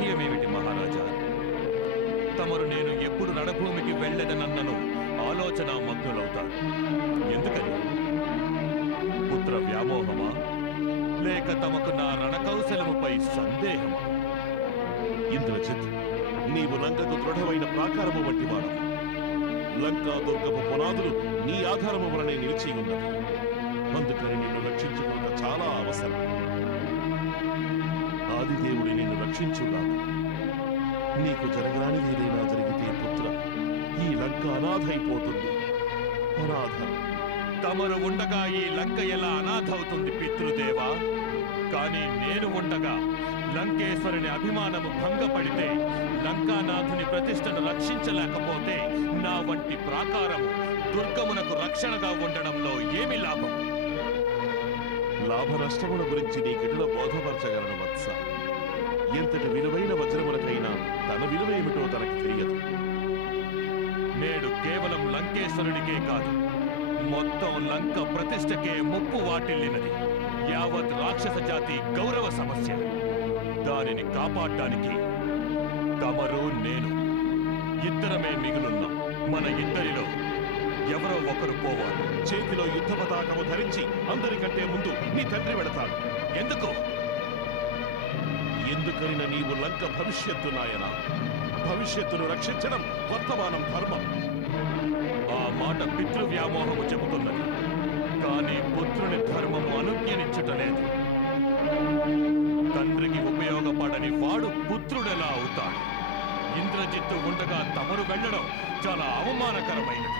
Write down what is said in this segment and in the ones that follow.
విషయమేమిటి మహారాజా? తమరు నేను ఎప్పుడు రణభూమికి వెళ్ళదనన్నను ఆలోచన మగ్నులవుతారు ఎందుకని? పుత్ర వ్యామోహమా? లేక తమకు నా రణకౌశలముపై సందేహమా? ఇంద్రజిత్ నీవు లంకకు దృఢమైన ప్రాకారము వంటి వాడు. లంకా దుర్గపు పునాదులు నీ ఆధారము వలనే నిలిచి ఉన్నది అందుకని నిన్ను రక్షించుకున్న చాలా అవసరం. ఆదిదేవుడి నిన్ను రక్షించుగాక. నీకు జరగరానిది ఏదైనా జరిగితే పుత్ర ఈ లంక అనాథైపోతుంది. అనాథ. తమరు ఉండగా ఈ లంక ఎలా అనాథవుతుంది పితృదేవా? కానీ నేను ఉండగా లంకేశ్వరుని అభిమానము భంగపడితే లంకానాథుని ప్రతిష్టను రక్షించలేకపోతే నా వంటి ప్రాకారము దుర్గమునకు రక్షణగా ఉండడంలో ఏమి లాభం? లాభ నష్టముల గురించి నీకెటుల బోధపరచగలను వత్స? ఎంతటి విలువైన వజ్రములకైనా తన విలువ ఏమిటో తనకి తెలియదు. నేడు కేవలం లంకేశ్వరుడికే కాదు మొత్తం లంక ప్రతిష్టకే ముప్పు వాటిల్లినది. యావత్ రాక్షస జాతి గౌరవ సమస్య. దానిని కాపాడడానికి తమరు నేను ఇద్దరమే మిగులున్నాం. మన ఇద్దరిలో ఎవరో ఒకరు పోవాలి. చేతిలో యుద్ధ పతాకము ధరించి అందరికంటే ముందు నీ తండ్రి వెళతాడు. ఎందుకు? ఎందుకనిన నీవు లంక భవిష్యత్తు నాయన? భవిష్యత్తును రక్షించడం వర్తమానం ధర్మం. ఆ మాట పితృ వ్యామోహము చెబుతున్నది. కానీ పుత్రుని ధర్మము అనుజ్ఞనిచ్చుటలేదు తండ్రికి ఉపయోగపడని వాడు పుత్రుడెలా అవుతాడు? ఇంద్రజిత్తు ఉండగా తమరు వెళ్ళడం చాలా అవమానకరమైనది.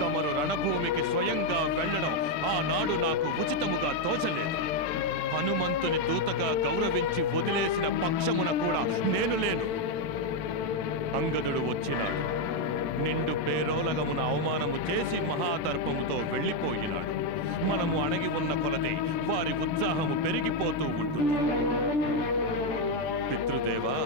తమరు రణభూమికి స్వయంగా వెళ్ళడం ఆనాడు నాకు ఉచితముగా తోచలేదు. హనుమంతుని దూతగా గౌరవించి వదిలేసిన పక్షమున కూడా నేను లేను. అంగదుడు వచ్చినాడు. నిండు పేరోలగమున అవమానము చేసి మహాదర్పముతో వెళ్ళిపోయినాడు. మనము అణగి ఉన్న కొలది వారి ఉత్సాహము పెరిగిపోతూ ఉంటుంది. దేవా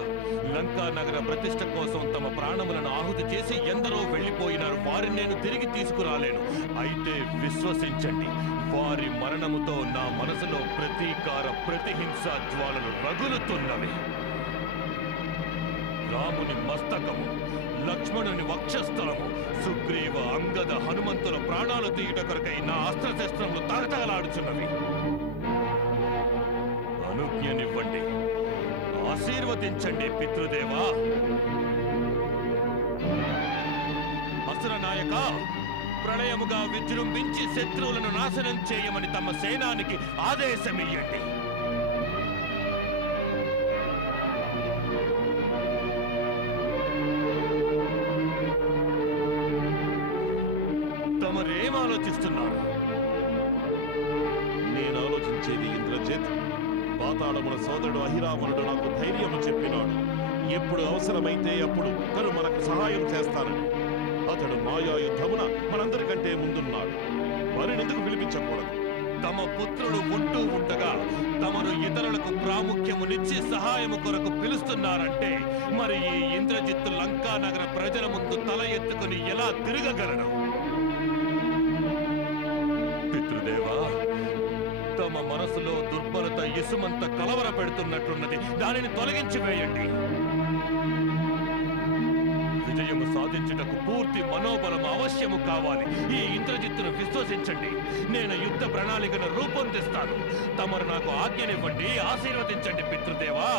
లంకా నగర ప్రతిష్ట కోసం తమ ప్రాణములను ఆహుతి చేసి ఎందరో వెళ్ళిపోయినారు. వారిని నేను తిరిగి తీసుకురాలేను. అయితే విశ్వసించండి. వారి మరణముతో నా మనసులో ప్రతీకార ప్రతిహింస జ్వాలలు రగులుతున్నవి. రాముని మస్తకము లక్ష్మణుని వక్షస్థలము సుగ్రీవ అంగద హనుమంతుల ప్రాణాలు తీయుట కొరకై నా అస్త్రశస్త్రములు తగతగలాడుచున్నవి ఆశీర్వదించండి పితృదేవా. అసుర నాయక ప్రళయముగా విజృంభించి శత్రువులను నాశనం చేయమని తమ సేనానికి ఆదేశమియ్యండి. ఎప్పుడు అవసరమైతే అప్పుడు తను మనకు సహాయం చేస్తానని. అతడు మాయా యుద్ధమున మనందరికంటే ముందున్నాడు. వారిని ఎందుకు పిలిపించకూడదు? తమ పుత్రుడు ఉంటూ ఉండగా తమరు ఇతరులకు ప్రాముఖ్యమునిచ్చి సహాయము కొరకు పిలుస్తున్నారంటే మరి ఈ ఇంద్రజిత్తు లంకా నగర ప్రజల ముందు తల ఎత్తుకుని ఎలా తిరగగలడు? పితృదేవా తమ మనసులో దుర్బలత ఇసుమంత కలవర పెడుతున్నట్లున్నది దానిని తొలగించి వేయండి. విజయము సాధించుటకు పూర్తి మనోబలం అవశ్యము కావాలి. ఈ ఇంద్రజిత్తును విశ్వసించండి. నేను యుద్ధ ప్రణాళికను రూపొందిస్తాను. తమరు నాకు ఆజ్ఞనివ్వండి ఆశీర్వదించండి పితృదేవా.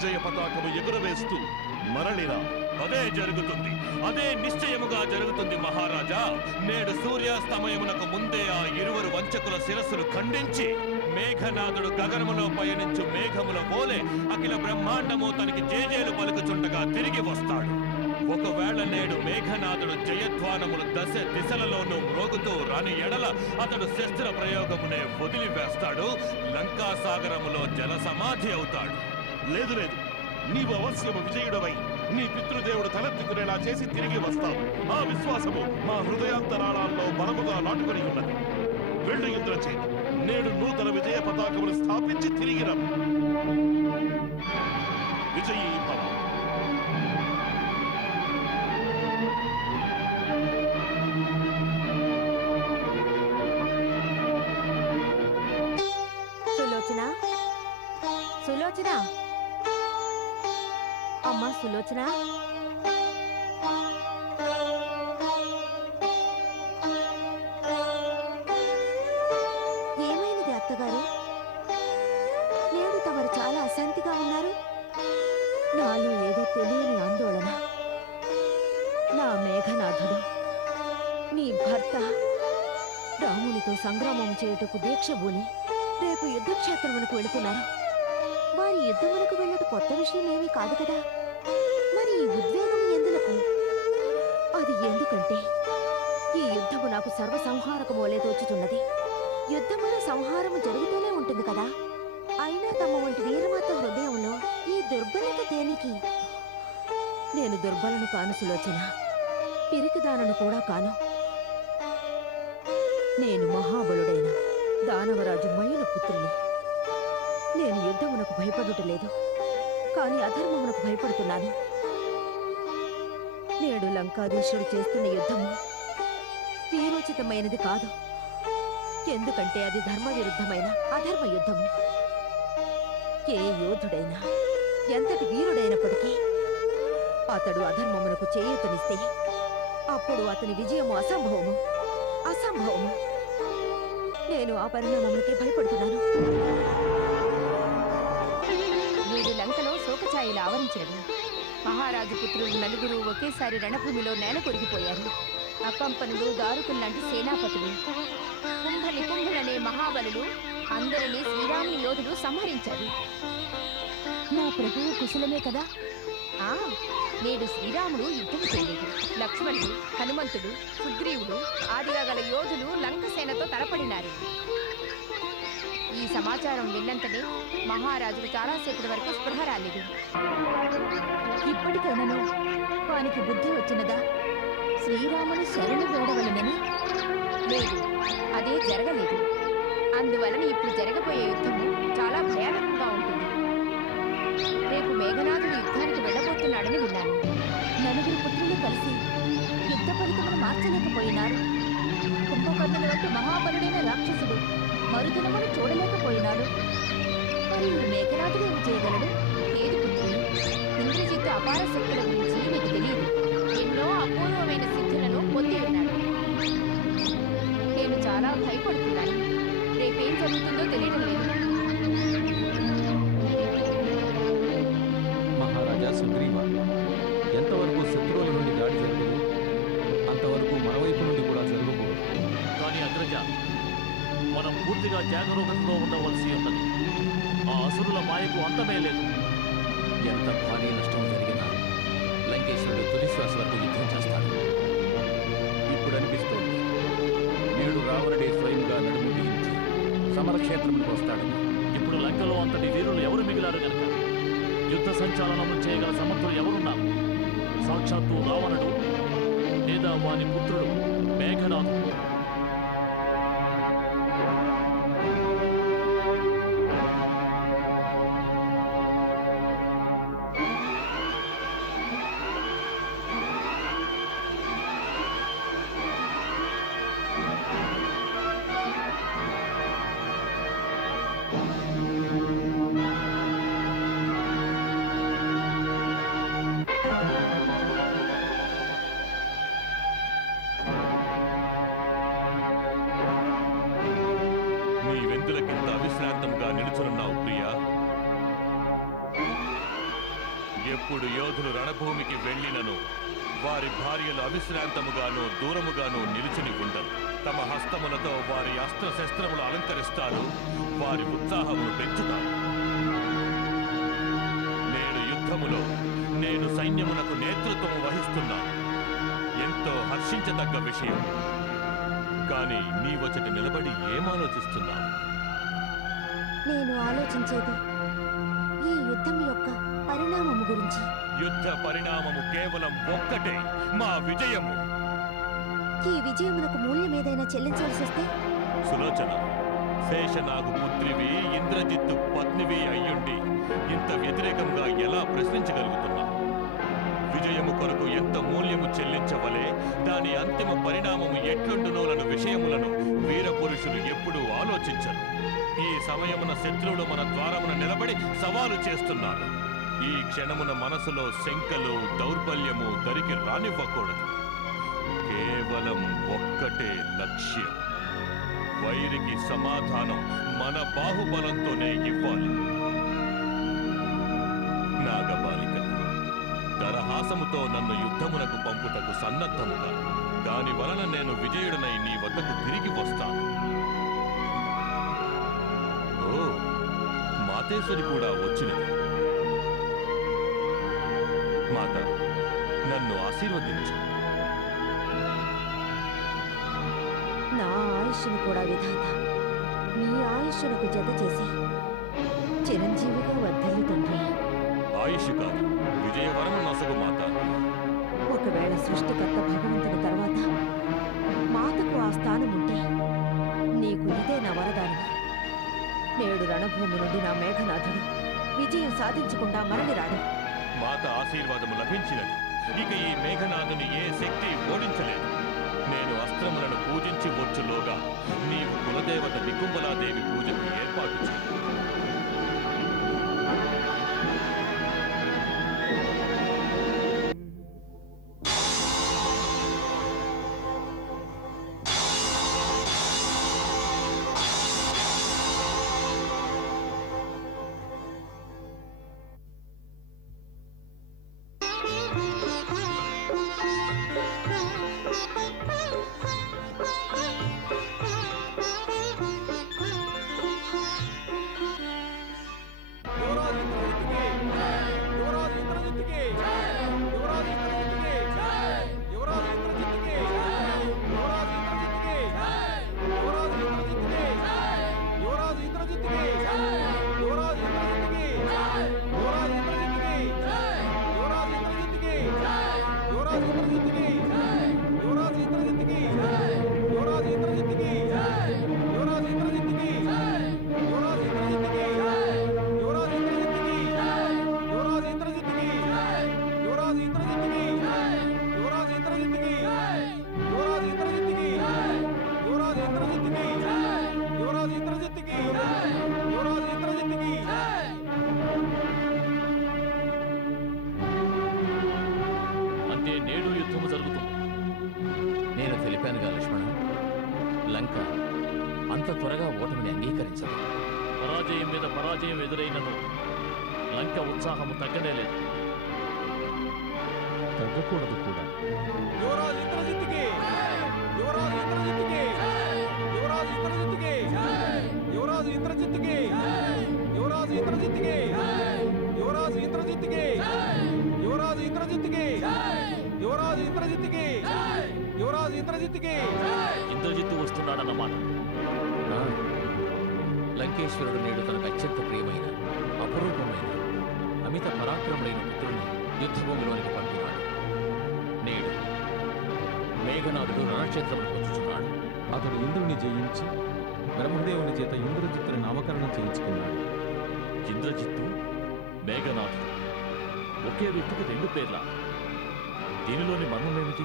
విజయ పతాకము ఎగురవేస్తూ మరలిరా అదే జరుగుతుంది. అదే నిశ్చయముగా జరుగుతుంది మహారాజా. నేడు సూర్యాస్తమయమునకు ముందే ఆ ఇరువురు వంచకుల శిరస్సులు ఖండించి మేఘనాథుడు గగనములో పయనించు మేఘముల పోలే అఖిల బ్రహ్మాండము తనకి జేజేలు పలుకుచుండగా తిరిగి వస్తాడు. ఒకవేళ నేడు మేఘనాథుడు జయధ్వానములు దశ దిశలలోనూ మ్రోగుతూ రాని ఎడల అతడు శస్త్ర ప్రయోగమునే వదిలివేస్తాడు. లంకాసాగరములో జల సమాధి అవుతాడు. లేదు లేదు. నీవు అవశ్యము విజయుడవై నీ పితృదేవుడు తలెత్తుకునేలా చేసి తిరిగి వస్తావు. ఆ విశ్వాసము మా హృదయాంతరాళాల్లో బలముగా నాటుకుని ఉన్నది. వెళ్ళు ఇంద్రచేత్ నేడు నూతన విజయ పతాకమును స్థాపించి తిరిగి రమ్ము. విజయీ భవ. సులోచన? సులోచన? అమ్మా సులోచన? ఏమైనది అత్తగారు? నేడు తమరు చాలా అశాంతిగా ఉన్నారు. నాలో ఏదో తెలియని ఆందోళన. నా మేఘనాథుడు నీ భర్త రామునితో సంగ్రామం చేయుటకు దీక్షబూని రేపు యుద్ధక్షేత్రమునకు వెళుతున్నారు. వారి యుద్ధమునకు వెళ్ళట కొత్త విషయం ఏమీ కాదు కదా? మరి ఈ ఉద్వేగం ఎందులకు? అది ఎందుకంటే ఈ యుద్ధము నాకు సర్వ సంహారకమోలే తోచుతున్నది యుద్ధములో సంహారము జరుగుతూనే ఉంటుంది కదా. అయినా తమ వంటి వీరమాత హృదయంలో ఈ దుర్బలత దేనికి? నేను దుర్బలను కాను సులోచన. పిరికిదానను కూడా కాను. నేను మహాబలుడైన దానవరాజు మయుల పుత్రుని నేను యుద్ధమునకు భయపడుటలేదు కాని అధర్మమునకు భయపడుతున్నాను. నేడు లంకాధీశుడు చేస్తున్న యుద్ధము వీరోచితమైనది కాదు. ఎందుకంటే అది ధర్మ విరుద్ధమైన అధర్మ యుద్ధము. ఏ యోధుడైనా ఎంతటి వీరుడైనప్పటికీ అతడు అధర్మమునకు చేయూతనిస్తే అప్పుడు అతని విజయము అసంభవము. అసంభవము. నేను ఆ పరిణామములకే భయపడుతున్నాను. ఆవరించాడు మహారాజు పుత్రులు నలుగురు ఒకేసారి రణభూమిలో నేల కొరిగిపోయారు. అకంపనులు దారుకులు లాంటి సేనాపతులు. కుంభలి కుంభులనే మహాబలులు అందరినీ శ్రీరాముని యోధులు సంహరించారు. నా ప్రభువు కుశలమే కదా? ఆ నేడు శ్రీరాముడు యుద్ధం చేయలేదు. లక్ష్మణుడు హనుమంతుడు సుగ్రీవుడు ఆదిగా గల యోధులు లంక సేనతో తలపడినారు. ఈ సమాచారం విన్నంతనే మహారాజుకు చాలాసేపటి వరకు స్పృహ రాలేదు. ఇప్పటికైనాను వానికి బుద్ధి వచ్చినదా? శ్రీరాముని శరణు వేడవలనని? లేదు అదే జరగలేదు. అందువలన ఇప్పుడు జరగబోయే యుద్ధము చాలా భయానకంగా ఉంటుంది. రేపు మేఘనాథుడు యుద్ధానికి వెళ్ళబోతున్నాడని విన్నాను. నలుగురు పుత్రులు కలిసి యుద్ధ ఫలితమును మార్చలేకపోయినారు. కుంభకర్ణుల వంటి మహాబలుడైన రాక్షసుడు మరుదినమును చూడలేకపోయినాడు. మరి ఈ మేఘనాథుడు ఏమి చేయగలడు? లేదు పుత్రి ఇంద్రజిత్తు అపార శక్తుల గురించి మీకు తెలియదు. ఎన్నో అపూర్వమైన సిద్ధులను పొంది ఉన్నాడు. నేను చాలా భయపడుతున్నాను. రేపేం జరుగుతుందో తెలియడం లేదు. మహారాజా సుగ్రీవ పూర్తిగా జాగరూకతలో ఉండవలసి ఉన్నది. ఆ అసురుల మాయకు అంతమే లేదు. ఎంత భారీ నష్టం జరిగినా లంకేశ్వరుడు తుది శ్వాస వరకు యుద్ధం చేస్తాడు. ఇప్పుడు అనిపిస్తోంది. నేడు రావణుడే స్వయంగా నడుము బిగించి సమరక్షేత్రములకు వస్తాడని ఇప్పుడు లంకలో అంతటి వీరులు ఎవరు మిగిలారు గనక? యుద్ధ సంచాలనము చేయగల సమర్థులు ఎవరున్నారు? సాక్షాత్తు రావణుడు లేదా వాని పుత్రుడు మేఘనాథుడు. ఎప్పుడు రణభూమికి వెళ్ళినను. వారి భార్యలు అవిశ్రాంతముగాను దూరముగాను నిలిచిని ఉండరు. తమ హస్తములతో వారి అస్త్రశస్త్రములు అలంకరిస్తారు. వారి ఉత్సాహమును పెంచుతారు. నేడు యుద్ధములో నేను సైన్యమునకు నేతృత్వం వహిస్తున్నాను. ఎంతో హర్షించదగ్గ విషయం. కానీ నీవచటి నిలబడి ఏమాలోచిస్తున్నావు? నేను ఆలోచించేది యుద్ధం యొక్క పరిణామము గురించి. యుద్ధ పరిణామము కేవలం ఒక్కటే మా విజయము. ఈ విజయమునకు మూల్యం ఏదైనా చెల్లించవలసి వస్తే? సులోచన శేషనాగు పుత్రివి ఇంద్రజిత్తు పత్నివి అయ్యుండి ఇంత వ్యతిరేకంగా ఎలా ప్రశ్నించగలుగుతున్నా విజయము కొరకు ఎంత మూల్యము చెల్లించవలే? దాని అంతిమ పరిణామము ఎట్లుండునోలను విషయములను వీరపురుషులు ఎప్పుడూ ఆలోచించరు. ఈ సమయమున శత్రువులు మన ద్వారమున నిలబడి సవాలు చేస్తున్నారు. ఈ క్షణమున మనసులో శంకలు దౌర్బల్యము దరికి రానివ్వకూడదు. కేవలం ఒక్కటే లక్ష్యం. వైరికి సమాధానం మన బాహుబలంతోనే ఇవ్వాలి. నాగబాలిక దరహాసముతో నన్ను యుద్ధమునకు పంపుటకు సన్నద్ధముగా. దాని వలన నేను విజయుడనై నీ వద్దకు తిరిగి వస్తాను. మాతేశ్వరి కూడా వచ్చినది మాత నన్ను ఆశీర్వదించు. నా ఆయుష్ను కూడా విధాత. నీ ఆయుష్నుకు జత చేసి చిరంజీవిగా వర్ధిల్లు తండ్రి. ఆయుష్ కాదు విజయవరము నొసగు మాత. ఒకవేళ సృష్టికర్త భగవంతుడి తర్వాత మాతకు ఆ స్థానం నేడు రణభూమి నుండి నా మేఘనాథుడు. విజయం సాధించకుండా మరలి రాడు. మాత ఆశీర్వాదము లభించినది. ఇక ఈ మేఘనాథుని ఏ శక్తి ఓడించలేదు. నేను అస్త్రములను పూజించి వచ్చులోగా నీవు కులదేవత నికుంబలాదేవి పూజకు ఏర్పాటు చేయి. నేడు యుద్ధము జరుగుతుంది. నేను తెలిపానుగా లక్ష్మణ లంక అంత త్వరగా ఓటమిని అంగీకరించదు. పరాజయం మీద పరాజయం ఎదురైనను లంక ఉత్సాహము తగ్గనే లేదు. తగ్గకూడదు కూడా. యువరాజు ఇంద్రజిత్తుకి! యువరాజు ఇంద్రజిత్తుకి! యువరాజు ఇంద్రజిత్తుకి! యువరాజు ఇంద్రజిత్తుకి! యువరాజు ఇంద్రజిత్తుకి! యువరాజు ఇంద్రజిత్తుకి! యువరాజు ఇంద్రజిత్తుకి! యువరాజు ఇంద్రజిత్తుకి. యువరాజు ఇంద్రజిత్తుకి. ఇంద్రజిత్తు వస్తున్నాడన్నమాట లంకేశ్వరుడు నేడు తనకు అత్యంత ప్రియమైన అపురూపమైన అమిత పరాక్రముడైన పుత్రుని యుద్ధభూమిలోనికి పంపినాడు. నేడు మేఘనాథుడు రణక్షేత్రమును పొందుతున్నాడు అతడు ఇంద్రుని జయించి బ్రహ్మదేవుని చేత ఇంద్రజిత్తుని నామకరణం చేయించుకున్నాడు. ఇంద్రజిత్తు మేఘనాథుడు ఒకే వ్యక్తికి రెండు పేర్ల. దీనిలోని మర్మమేమిటి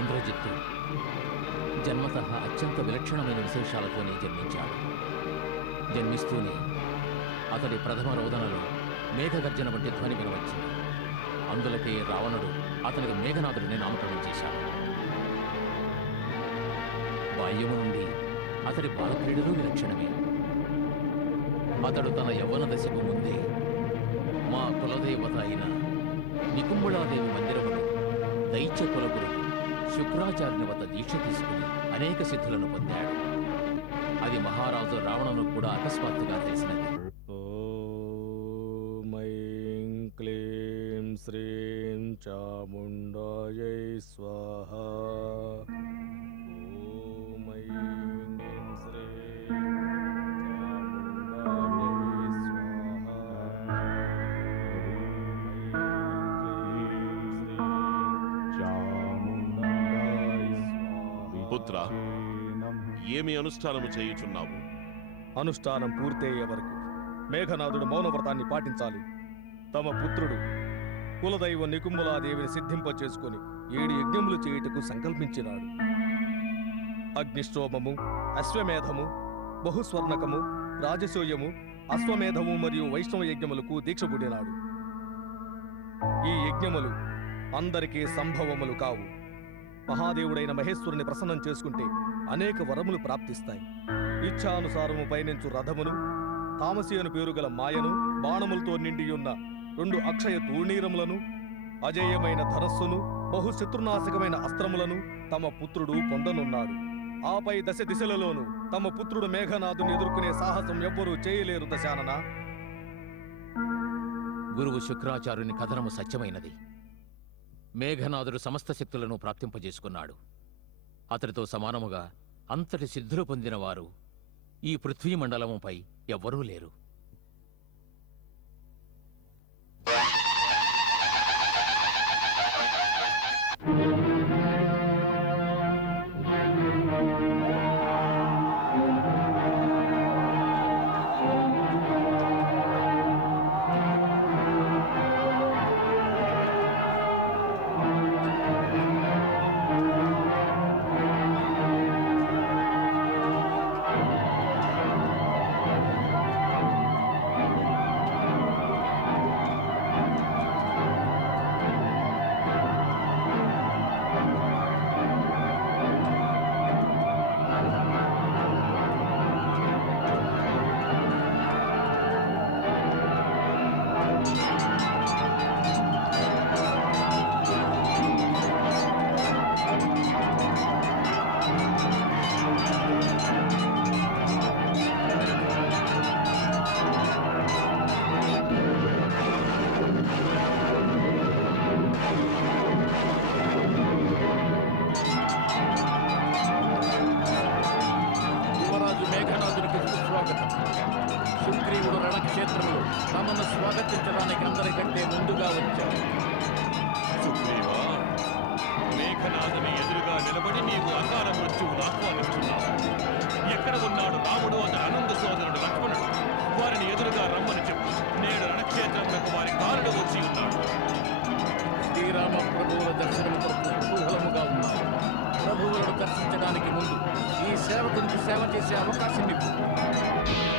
ఇంద్రజిత్తు జన్మత అత్యంత విలక్షణమైన విశేషాలతోనే జన్మించాడు. జన్మిస్తూనే అతడి ప్రథమ రోదనలో మేఘగర్జన వంటి ధ్వని వినవచ్చింది. అందులకే రావణుడు అతనికి మేఘనాథుడిని నామకరణం చేశాడు. బాల్యము నుండి అతడి బాలక్రీడలు విలక్షణమే. అతడు తన యవ్వన దశకు ముందే మా కులదేవత అయిన నికుంబళాదేవి మందిరమును దైత్య కులగురు శుక్రాచార్యుని వద్ద దీక్ష తీసుకుని అనేక సిద్ధులను పొందాడు. అది మహారాజు రావణను కూడా అకస్మాత్తుగా తెలిసినది. క్లీం శ్రీం చాముండాయై స్వాహా. ఏమి అనుష్ఠానము చేయుచున్నావు? అనుష్ఠానం పూర్తయ్యే వరకు మేఘనాథుడు మౌనవ్రతాన్ని పాటించాలి. తమ పుత్రుడు కులదైవ నికుంభలాదేవిని సిద్ధింపచేసుకొని ఏడు యజ్ఞములు చేయుటకు సంకల్పించినాడు. అగ్నిష్టోమము అశ్వమేధము బహుస్వర్ణకము రాజసూయము అశ్వమేధము మరియు వైష్ణవ యజ్ఞములకు దీక్షపుడినాడు ఈ యజ్ఞములు అందరికీ సంభవములు కావు. మహాదేవుడైన మహేశ్వరుని ప్రసన్నం చేసుకుంటే అనేక వరములు ప్రాప్తిస్తాయి. ఇచ్ఛానుసారము పయనించు రథమును తామసి పేరు గల మాయను బాణములతో నిండియున్న రెండు అక్షయ తూణీరములను అజేయమైన ధనస్సును బహుశత్రునాశకమైన అస్త్రములను తమ పుత్రుడు పొందనున్నాడు. ఆపై దశ దిశలలోనూ తమ పుత్రుడు మేఘనాథుని ఎదుర్కొనే సాహసం ఎవ్వరూ చేయలేరు దశానన. గురువు శుక్రాచార్యుని కథనము సత్యమైనది. మేఘనాథుడు సమస్త శక్తులను ప్రాప్తింపజేసుకున్నాడు. అతడితో సమానముగా అంతటి సిద్ధులు పొందినవారు ఈ పృథ్వీ మండలముపై ఎవ్వరూ లేరు. దర్శనం కొరకు కుతూహలముగా ఉన్నారు ప్రభువులను దర్శించడానికి ముందు ఈ సేవకునికి సేవ చేసే అవకాశం ఇవ్వు